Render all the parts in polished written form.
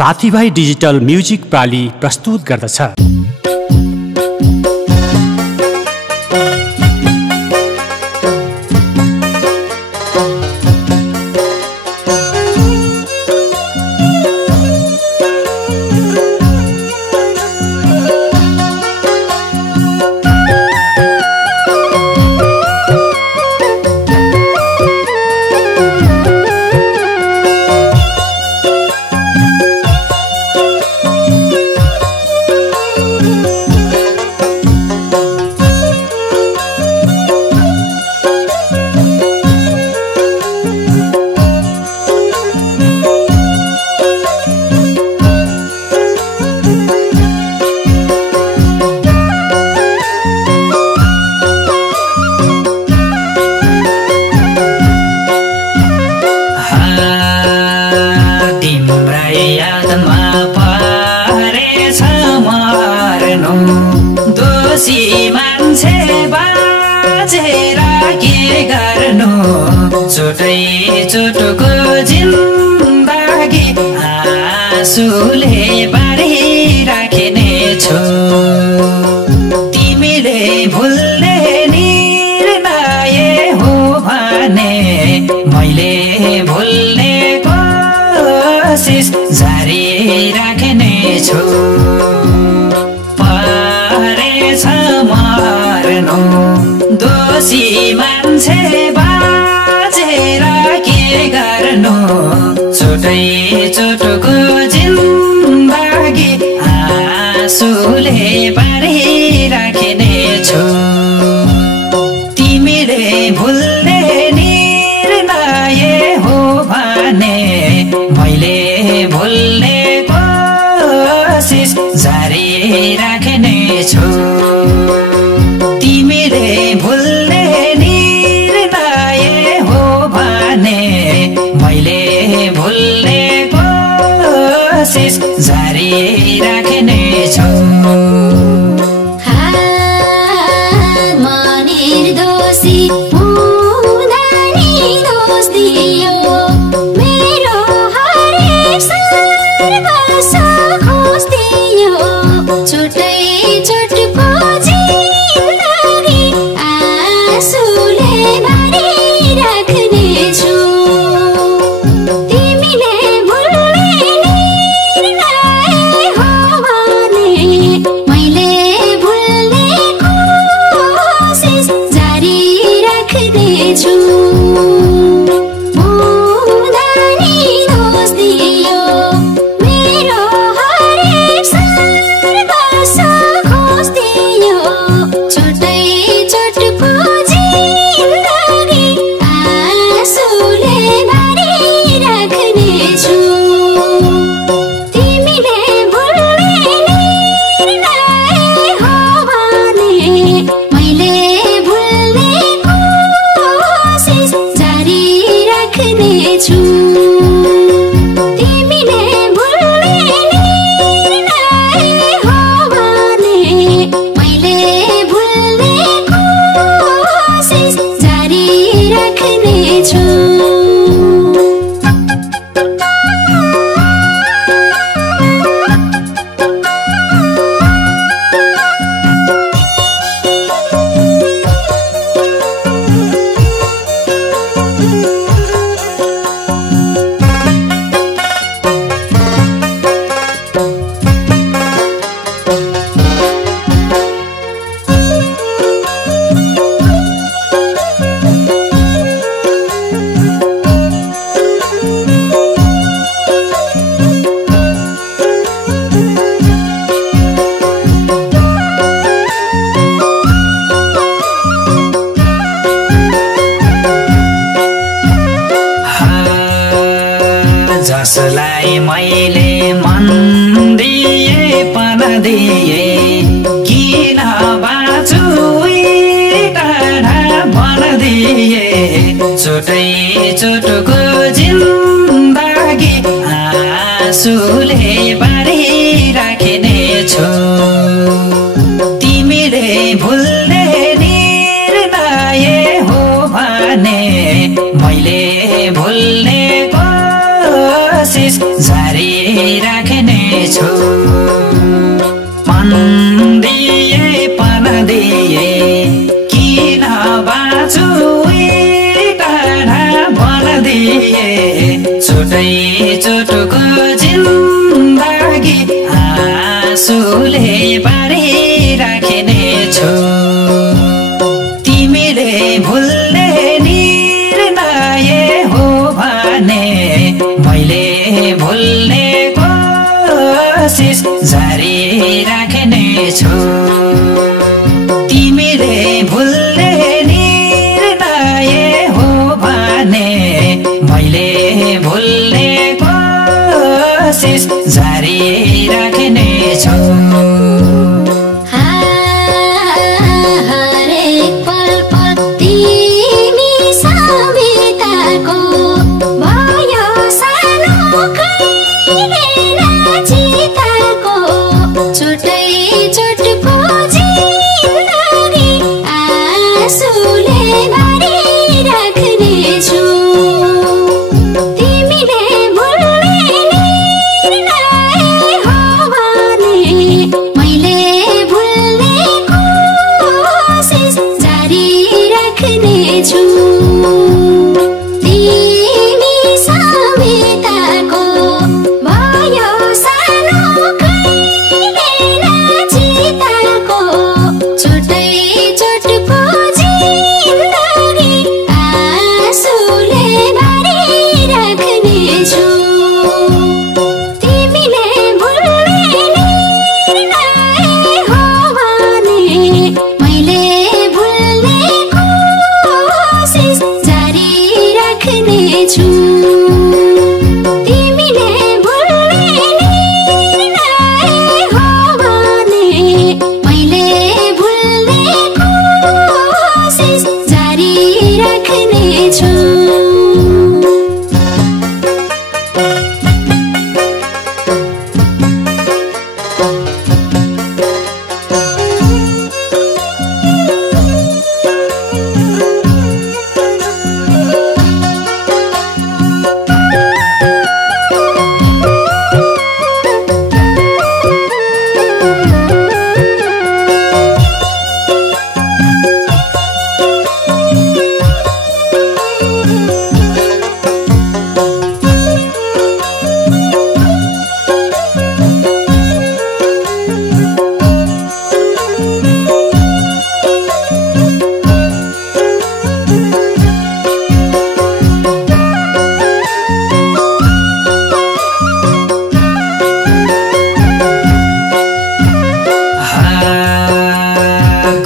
साथीभाइ digital music प्राली प्रस्तुत गर्दछ। दोषी मान्छे बाजेर के गर्नु, चोटै चोटको जिन्दगी आँसुले बारिराख्ने छु। तिमीले भुल्ने निर्णय हो भने मैले भुल्ने कोसिस जारी राख्ने छु। मर्नु दोषी मान्छे बाजेर के गर्नु, चोटै चोटको जिन्दगी आँसुले बारिराख्ने छु। तिमीले भुल्ने निर्णय हो भने मैले भुल्ने कोसिस जारी राख्ने छु। तिमीले भुल्ने निर्णय हो भने मैले भुल्ने कोसिस जारी राख्ने छु। म निर्दोषी हुँदा नि दोष दियो, मेरो हरेक सर्वस्व खोज दियो। चोटै चोटको जिन्दगी आँसुले बारिराख्ने छु। तिमीले भुल्ने निर्णय हो भने मैले भुल्ने कोसिस जारी राख्ने छु। हुँदा नि दोष दियो, मेरो हरेक सर्वस्व खोज दियो। चोटै चोटको जिन्दगी आँसुले बारिराख्ने छु। तिमीले भुल्ने निर्णय हो भने मैले भुल्ने कोसिस जारी राख्ने छु। तिमीले भुल्ने निर्णय हो भने मैले भुल्ने कोसिस जारी राख्ने छु। जसलाई मैले मन दिए पन दिए, किन बाँचु टाढा भन दिए। चोटै चोटको जिन्दगी आँसुले बारिराख्ने छु। तिमीले भुल्ने निर्णय हो भने मैले भुल्ने कोसिस जारी राख्नेछु मन दिए पन दिए किन बाँचु टाढा बन दिए छुटै छुटको जिन्दगी आँसुले बारिराख्नेछु तिमीले भुल्ने निर्णय हो भने मैले भुल्ने कोसिस जारी राख्नेछु तिमीले भुल्ने निर्णय हो भने मैले भुल्ने कोसिस जारी राख्नेछु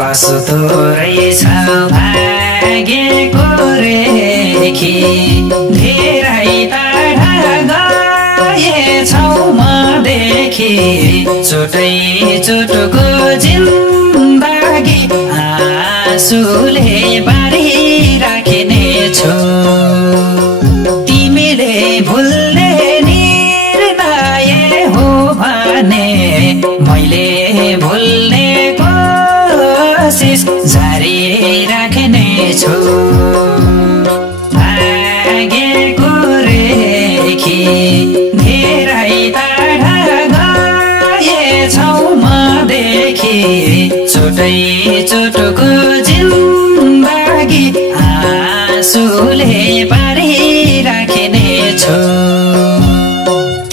कस्तो रहेछ भाग्यको रेखी धेरै टाढा गएछौ मदेखि छुटै छुटको जिन्दगी आँसुले बारिराख्नेछु तिमीले भुल्ने निर्णय हो भने मैले भुल्ने कोसिस जारी राख्नेछु भाग्यको रेखी धेरै टाढा गएछौ मदेखि छुटै छुटको जिन्दगी आँसुले बारिराख्नेछु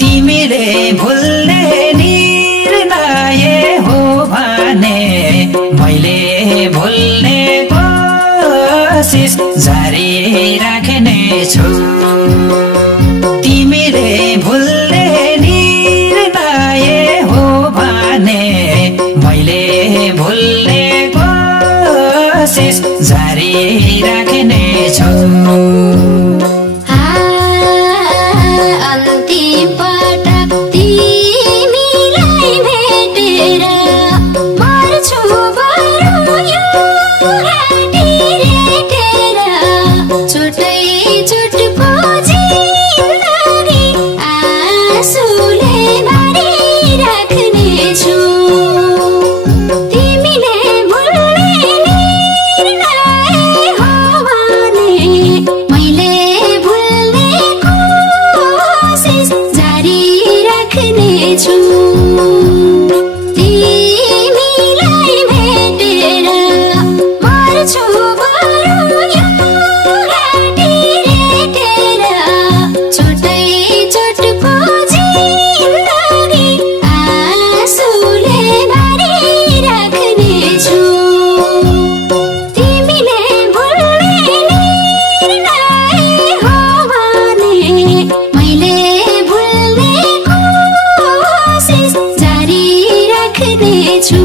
तिमीले भुल्ने निर्णय हो भने मैले भुल्ने कोसिस जारी राख्नेछु तिमीले भुल्ने निर्णय हो भने मैले भुल्ने कोसिस जारी राख्नेछु अन्तिम पटक तिमीलाई भेटेर मर्छु बरु यो घाँटी रेटेर राख्नेछु तिमीलाई भेटेर मर्छु बरु यो घाँटी रेटेर छोटै छोटको जिन्दगी आँसुले भरिराख्नेछु तिमीले भुल्ने निर्णय हो भने मैले भुल्ने कोसिस जारी राख्नेछु